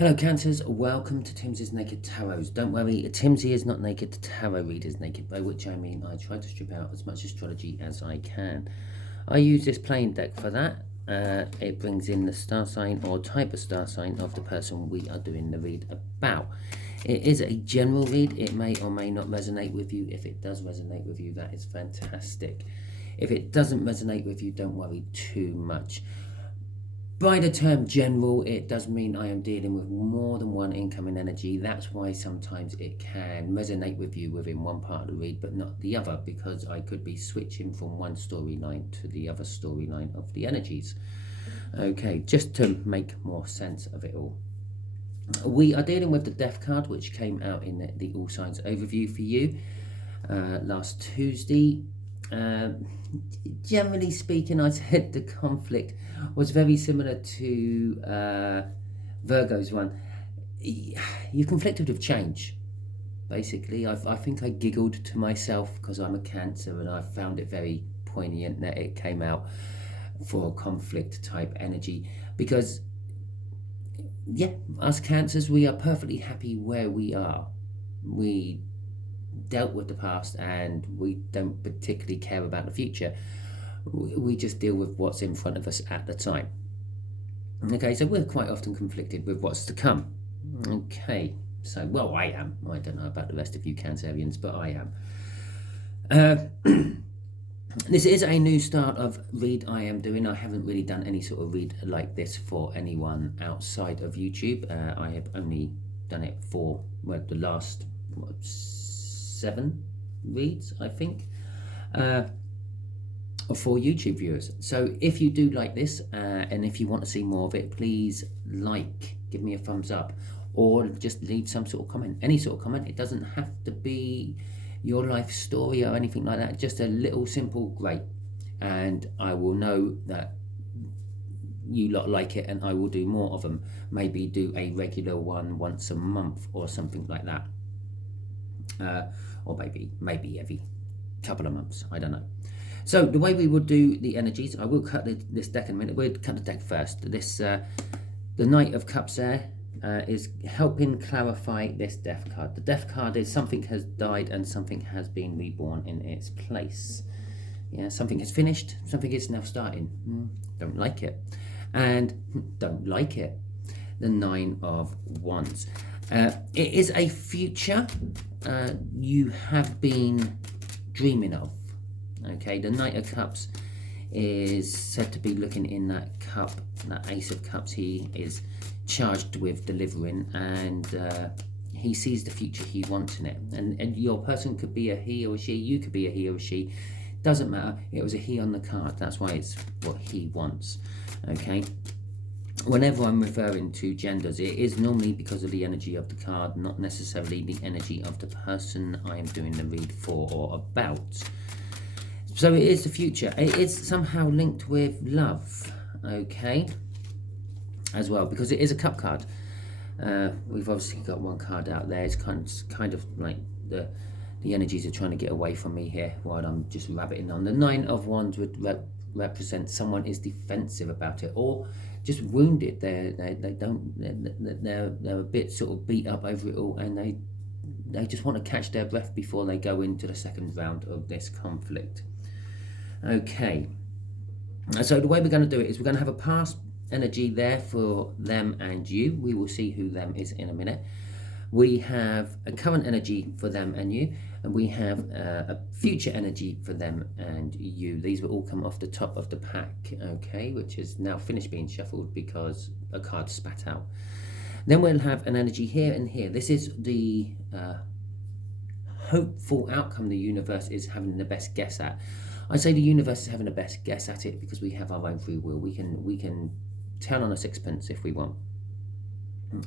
Hello Cancers, welcome to Timsy's Naked Tarot. Don't worry, Timsy is not naked, tarot readers naked, by which I mean I try to strip out as much astrology as I can. I use this plain deck for that. It brings in the star sign or type of star sign of the person we are doing the read about. It is a general read, it may or may not resonate with you. If it does resonate with you, that is fantastic. If it doesn't resonate with you, don't worry too much. By the term general, it does mean I am dealing with more than one incoming energy. That's why sometimes it can resonate with you within one part of the read, but not the other, because I could be switching from one storyline to the other storyline of the energies. Okay, just to make more sense of it all. We are dealing with the Death card, which came out in the All Signs overview for you last Tuesday. Generally speaking, I said the conflict was very similar to Virgo's one. You're conflicted with change, basically. I think I giggled to myself because I'm a Cancer, and I found it very poignant that it came out for conflict type energy, because yeah, us Cancers, we are perfectly happy where we are. We dealt with the past and we don't particularly care about the future. We just deal with what's in front of us at the time. Okay, so we're quite often conflicted with what's to come. Okay, so, well, I am. I don't know about the rest of you Cancerians, but I am. This is a new start of read I am doing. I haven't really done any sort of read like this for anyone outside of YouTube. I have only done it for the last 7 reads, I think, for YouTube viewers. So if you do like this and if you want to see more of it, please give me a thumbs up, or just leave some sort of comment, any sort of comment. It doesn't have to be your life story or anything like that, just a little simple great, and I will know that you lot like it, and I will do more of them. Maybe do a regular one once a month or something like that, or maybe every couple of months, I don't know. So the way we will do the energies, I will cut this deck in a minute. We'll cut the deck first. This the Knight of Cups there is helping clarify this Death card. The Death card is something has died and something has been reborn in its place. Yeah, something is finished, something is now starting. Don't like it. And don't like it. The Nine of Wands. It is a future you have been dreaming of. Okay, the Knight of Cups is said to be looking in that cup, that Ace of Cups. He is charged with delivering, and he sees the future he wants in it. And your person could be a he or a she, you could be a he or a she. Doesn't matter, it was a he on the card, that's why it's what he wants. Okay, whenever I'm referring to genders, it is normally because of the energy of the card, not necessarily the energy of the person I am doing the read for or about. So it is the future. It is somehow linked with love, okay, as well, because it is a cup card. We've obviously got one card out there. It's kind of like the energies are trying to get away from me here while I'm just rabbiting on. The Nine of Wands would represent someone is defensive about it, or just wounded. They're a bit sort of beat up over it all, and they just want to catch their breath before they go into the second round of this conflict. Okay, so the way we're going to do it is we're going to have a past energy there for them and you. We will see who them is in a minute. We have a current energy for them and you, and we have a future energy for them and you. These will all come off the top of the pack, okay, which is now finished being shuffled because a card spat out. Then we'll have an energy here and here. This is the hopeful outcome the universe is having the best guess at. I say the universe is having the best guess at it because we have our own free will. We can turn on a sixpence if we want,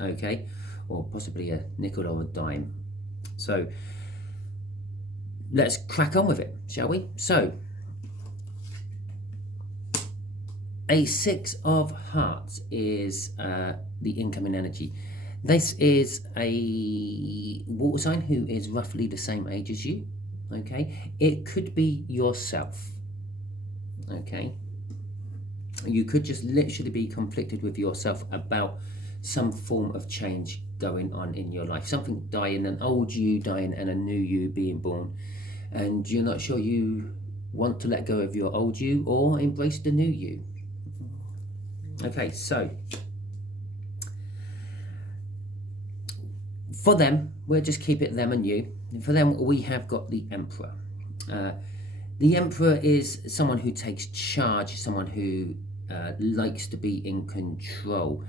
okay, or possibly a nickel or a dime. So let's crack on with it, shall we? So a Six of Hearts is the incoming energy. This is a water sign who is roughly the same age as you. Okay, it could be yourself. Okay, you could just literally be conflicted with yourself about some form of change going on in your life. Something dying, an old you dying and a new you being born. And you're not sure you want to let go of your old you or embrace the new you. Okay, so for them, we'll just keep it them and you. For them, we have got the Emperor. The Emperor is someone who takes charge, someone who likes to be in control,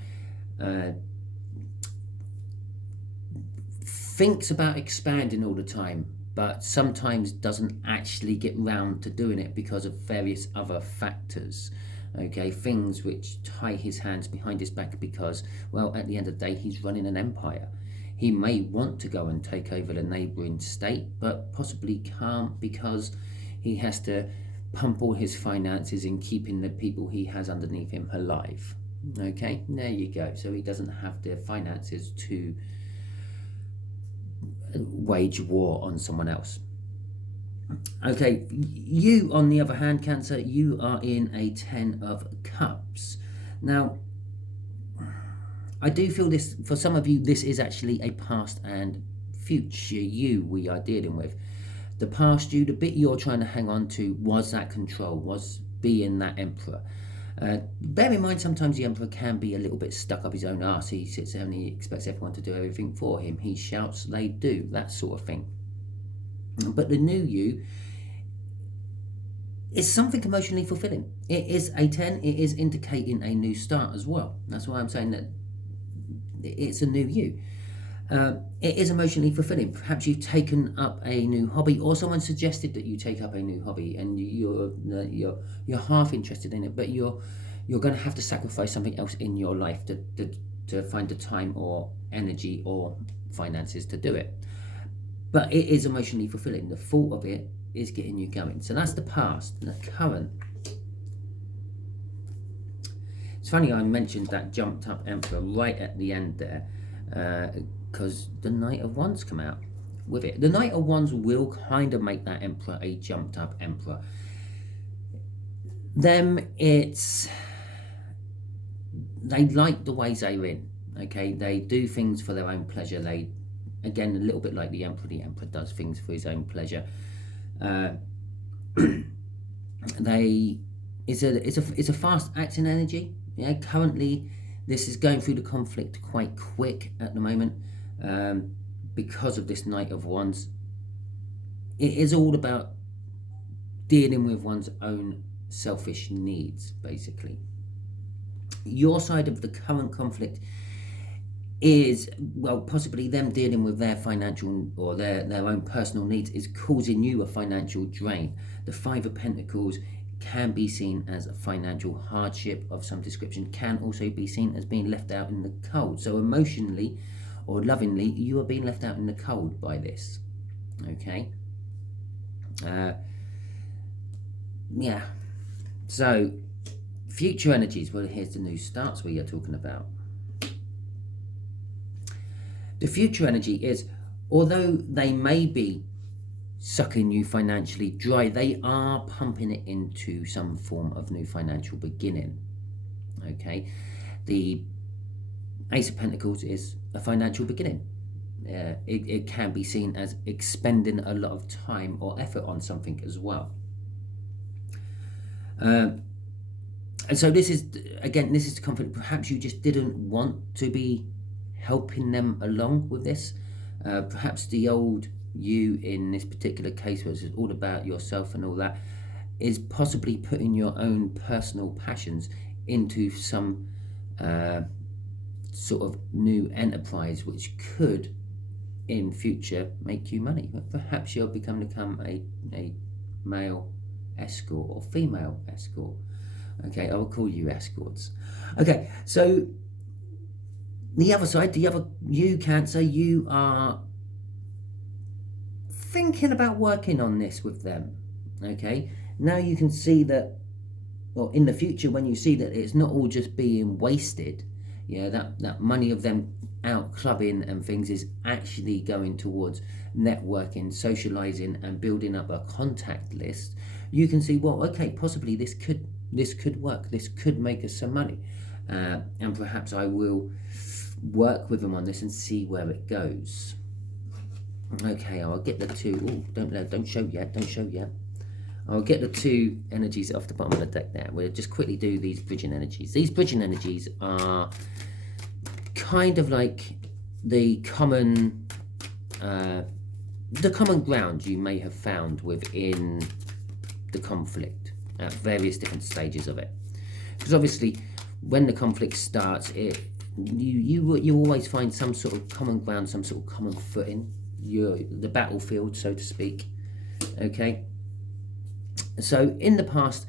thinks about expanding all the time, but sometimes doesn't actually get round to doing it because of various other factors. Okay, things which tie his hands behind his back because, well, at the end of the day, he's running an empire. He may want to go and take over the neighbouring state, but possibly can't because he has to pump all his finances in keeping the people he has underneath him alive. Okay, there you go. So he doesn't have the finances to wage war on someone else. Okay, you on the other hand, Cancer, you are in a 10 of Cups. Now, I do feel this, for some of you, this is actually a past and future you we are dealing with. The past you, the bit you're trying to hang on to, was that control, was being that Emperor. Bear in mind, sometimes the Emperor can be a little bit stuck up his own arse. He sits there and he expects everyone to do everything for him. He shouts, they do, that sort of thing. But the new you is something emotionally fulfilling. It is a 10, it is indicating a new start as well. That's why I'm saying that it's a new you. It is emotionally fulfilling. Perhaps you've taken up a new hobby, or someone suggested that you take up a new hobby, and you're half interested in it, but you're going to have to sacrifice something else in your life to find the time or energy or finances to do it. But it is emotionally fulfilling. The thought of it is getting you going. So that's the past. The current. It's funny I mentioned that jumped up Emperor right at the end there, because the Knight of Wands come out with it. The Knight of Wands will kind of make that Emperor a jumped up Emperor. Them, it's, they like the ways they're in. Okay, they do things for their own pleasure. They, again, a little bit like the Emperor does things for his own pleasure. It's a fast acting energy. Yeah, currently this is going through the conflict quite quick at the moment, because of this Knight of Wands. It is all about dealing with one's own selfish needs, basically. Your side of the current conflict is, well, possibly them dealing with their financial or their own personal needs is causing you a financial drain. The Five of Pentacles can be seen as a financial hardship of some description, can also be seen as being left out in the cold. So emotionally or lovingly, you are being left out in the cold by this. Okay. Yeah. So future energies, well, here's the new starts we are talking about. The future energy is, although they may be sucking you financially dry, they are pumping it into some form of new financial beginning. Okay, the Ace of Pentacles is a financial beginning. It can be seen as expending a lot of time or effort on something as well. And so this is, again, this is the conflict. Perhaps you just didn't want to be helping them along with this. Perhaps the old you in this particular case, where it's all about yourself and all that, is possibly putting your own personal passions into some sort of new enterprise which could in future make you money. Perhaps you'll become a male escort or female escort. Okay, I will call you escorts. Okay, so the other side, the other you, Cancer, you are thinking about working on this with them. Okay, now you can see that, or in the future when you see that it's not all just being wasted, yeah, that money of them out clubbing and things is actually going towards networking, socializing and building up a contact list. You can see, well, okay, possibly this could work, this could make us some money, and perhaps I will work with them on this and see where it goes. Okay, I'll get the two. Oh, don't show yet. Don't show yet. I'll get the two energies off the bottom of the deck there. We'll just quickly do these bridging energies. These bridging energies are kind of like the common ground you may have found within the conflict at various different stages of it. Because obviously, when the conflict starts, you always find some sort of common ground, some sort of common footing. The battlefield, so to speak. Okay. So in the past,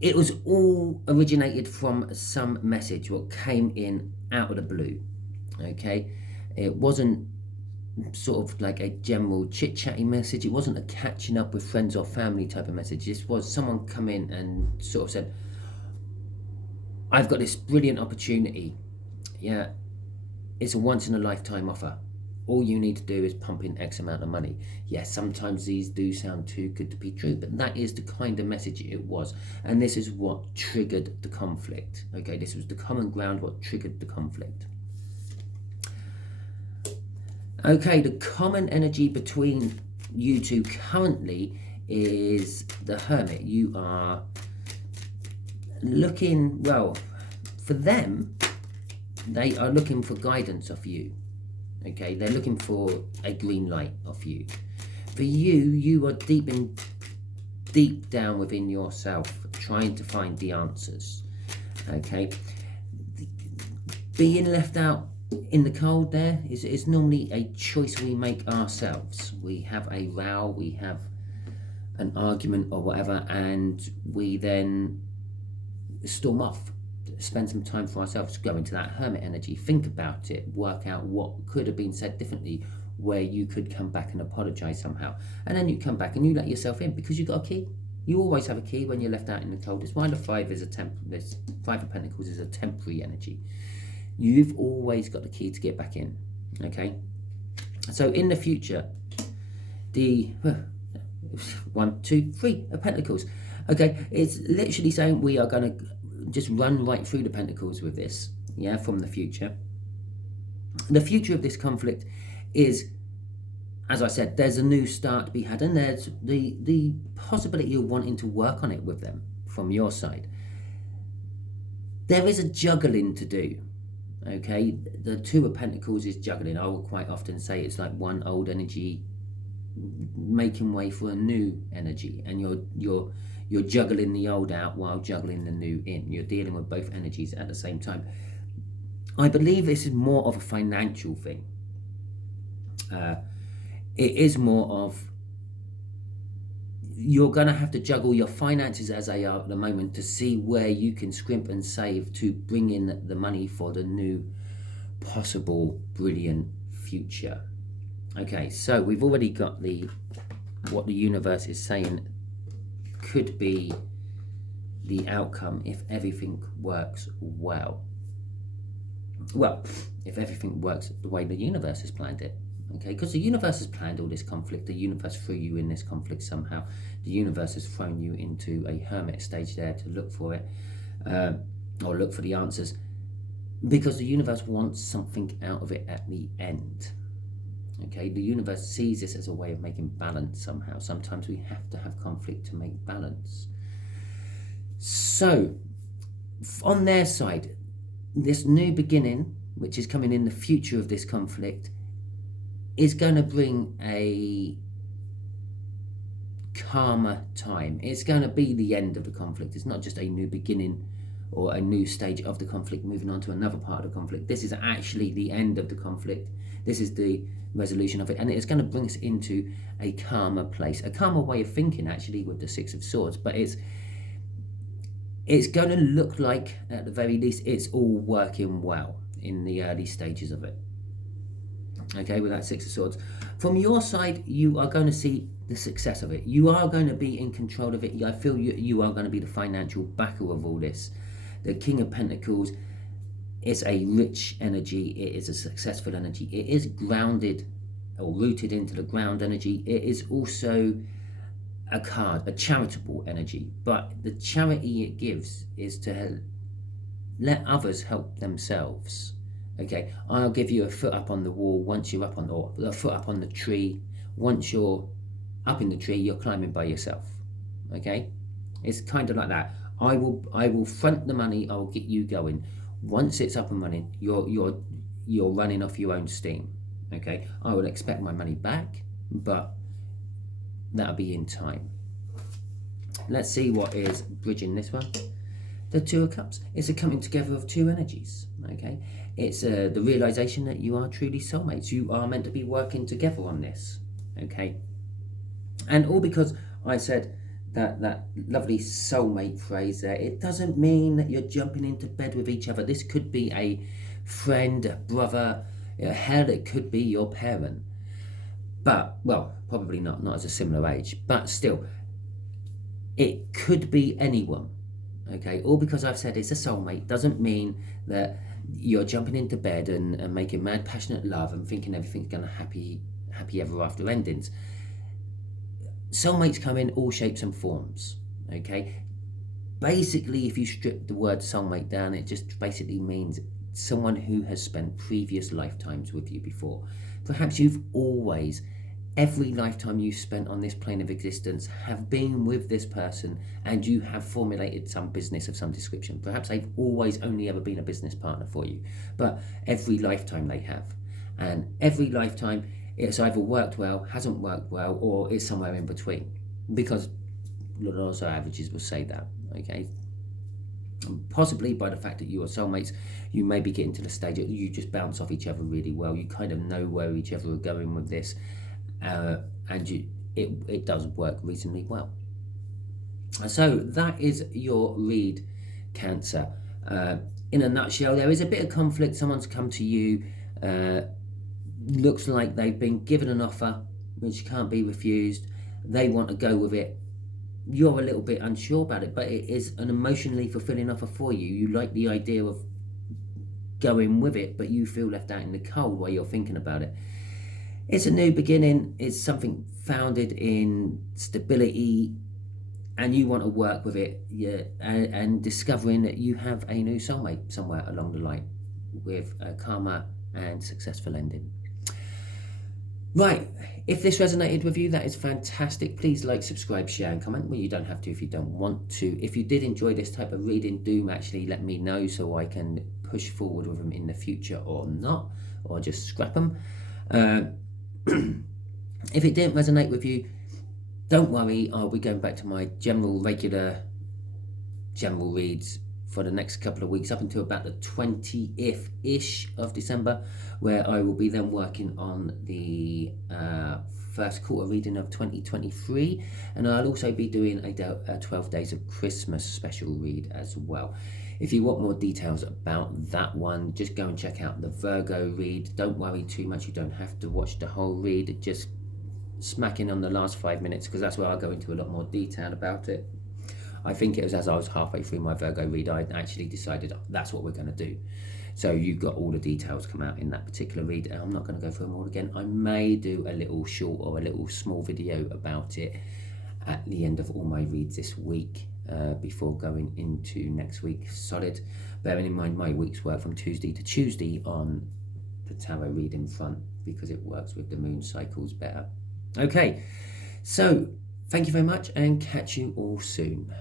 it was all originated from some message what came in out of the blue. Okay, it wasn't sort of like a general chit-chatty message. It wasn't a catching up with friends or family type of message. This was someone come in and sort of said, I've got this brilliant opportunity. Yeah, it's a once in a lifetime offer. All you need to do is pump in X amount of money. Yes, sometimes these do sound too good to be true, but that is the kind of message it was. And this is what triggered the conflict. Okay, this was the common ground, what triggered the conflict. Okay, the common energy between you two currently is the Hermit. You are looking, well, for them, they are looking for guidance of you. Okay, they're looking for a green light off you. For you, you are deep down within yourself, trying to find the answers. Okay, being left out in the cold there is normally a choice we make ourselves. We have a row, we have an argument or whatever, and we then storm off. Spend some time for ourselves, go into that Hermit energy, think about it, work out what could have been said differently, where you could come back and apologize somehow. And then you come back and you let yourself in because you got a key. You always have a key when you're left out in the cold. It's why the Five of Pentacles is a temporary energy. You've always got the key to get back in. Okay? So in the future, the 1, 2, 3 of Pentacles. Okay, it's literally saying we are going to just run right through the Pentacles with this, yeah, from the future. The future of this conflict is, as I said, there's a new start to be had, and there's the possibility of wanting to work on it with them from your side. There is a juggling to do, okay? The Two of Pentacles is juggling. I will quite often say it's like one old energy making way for a new energy, and you're juggling the old out while juggling the new in. You're dealing with both energies at the same time. I believe this is more of a financial thing. It is more of, you're going to have to juggle your finances as they are at the moment to see where you can scrimp and save to bring in the money for the new possible brilliant future. Okay, so we've already got what the universe is saying could be the outcome if everything works well. Well, if everything works the way the universe has planned it. Okay, because the universe has planned all this conflict. The universe threw you in this conflict somehow. The universe has thrown you into a Hermit stage there to look for it, or look for the answers, because the universe wants something out of it at the end. Okay, the universe sees this as a way of making balance somehow. Sometimes we have to have conflict to make balance. So, on their side, this new beginning, which is coming in the future of this conflict, is going to bring a calmer time. It's going to be the end of the conflict. It's not just a new beginning or a new stage of the conflict moving on to another part of the conflict. This is actually the end of the conflict. This is the resolution of it, and it's going to bring us into a calmer place, a calmer way of thinking actually with the Six of Swords. But it's going to look like, at the very least, it's all working well in the early stages of it. Okay, with that Six of Swords. From your side, you are going to see the success of it. You are going to be in control of it. I feel you are going to be the financial backer of all this. The King of Pentacles is a rich energy. It is a successful energy. It is grounded or rooted into the ground energy. It is also a card, a charitable energy. But the charity it gives is to let others help themselves. Okay, I'll give you a foot up on the wall once you're up on, or a foot up on the tree. Once you're up in the tree, you're climbing by yourself. Okay, it's kind of like that. I will front the money. I will get you going. Once it's up and running, you're running off your own steam. Okay, I would expect my money back, but that'll be in time. Let's see what is bridging this one. The Two of Cups. It's a coming together of two energies. Okay, it's the realization that you are truly soulmates. You are meant to be working together on this. Okay, and all because I said that lovely soulmate phrase there. It doesn't mean that you're jumping into bed with each other. This could be a friend, a brother, hell, it could be your parent. But, well, probably not as a similar age, but still, it could be anyone. Okay, all because I've said it's a soulmate doesn't mean that you're jumping into bed and making mad passionate love and thinking everything's going to happy ever after endings. Soulmates come in all shapes and forms. Okay, basically, if you strip the word soulmate down, it just basically means someone who has spent previous lifetimes with you before. Perhaps you've always, every lifetime you spent on this plane of existence, have been with this person and you have formulated some business of some description. Perhaps they've always only ever been a business partner for you, but every lifetime they have. And every lifetime it's either worked well, hasn't worked well, or it's somewhere in between. Because laws of averages will say that, okay? Possibly by the fact that you are soulmates, you may be getting to the stage that you just bounce off each other really well. You kind of know where each other are going with this, and it does work reasonably well. So that is your read, Cancer. In a nutshell, there is a bit of conflict. Someone's come to you, looks like they've been given an offer which can't be refused. They want to go with it. You're a little bit unsure about it, but it is an emotionally fulfilling offer for you. You like the idea of going with it, but you feel left out in the cold while you're thinking about it. It's a new beginning. It's something founded in stability, and you want to work with it, and discovering that you have a new soulmate somewhere along the line with a karma and successful ending. Right, if this resonated with you, that is fantastic. Please like, subscribe, share and comment. Well, you don't have to if you don't want to. If you did enjoy this type of reading, do actually let me know so I can push forward with them in the future or not, or just scrap them. If it didn't resonate with you, don't worry, I'll be going back to my regular general reads for the next couple of weeks up until about the 20th-ish of December, where I will be then working on the first quarter reading of 2023, and I'll also be doing a 12 Days of Christmas special read as well. If you want more details about that one, just go and check out the Virgo read. Don't worry too much, you don't have to watch the whole read, just smack in on the last 5 minutes, because that's where I'll go into a lot more detail about it. I think it was as I was halfway through my Virgo read, I actually decided that's what we're going to do. So you've got all the details come out in that particular read, and I'm not going to go through them all again. I may do a little short or a little small video about it at the end of all my reads this week, before going into next week solid, bearing in mind my weeks work from Tuesday to Tuesday on the tarot reading front, because it works with the moon cycles better. Okay, so thank you very much and catch you all soon.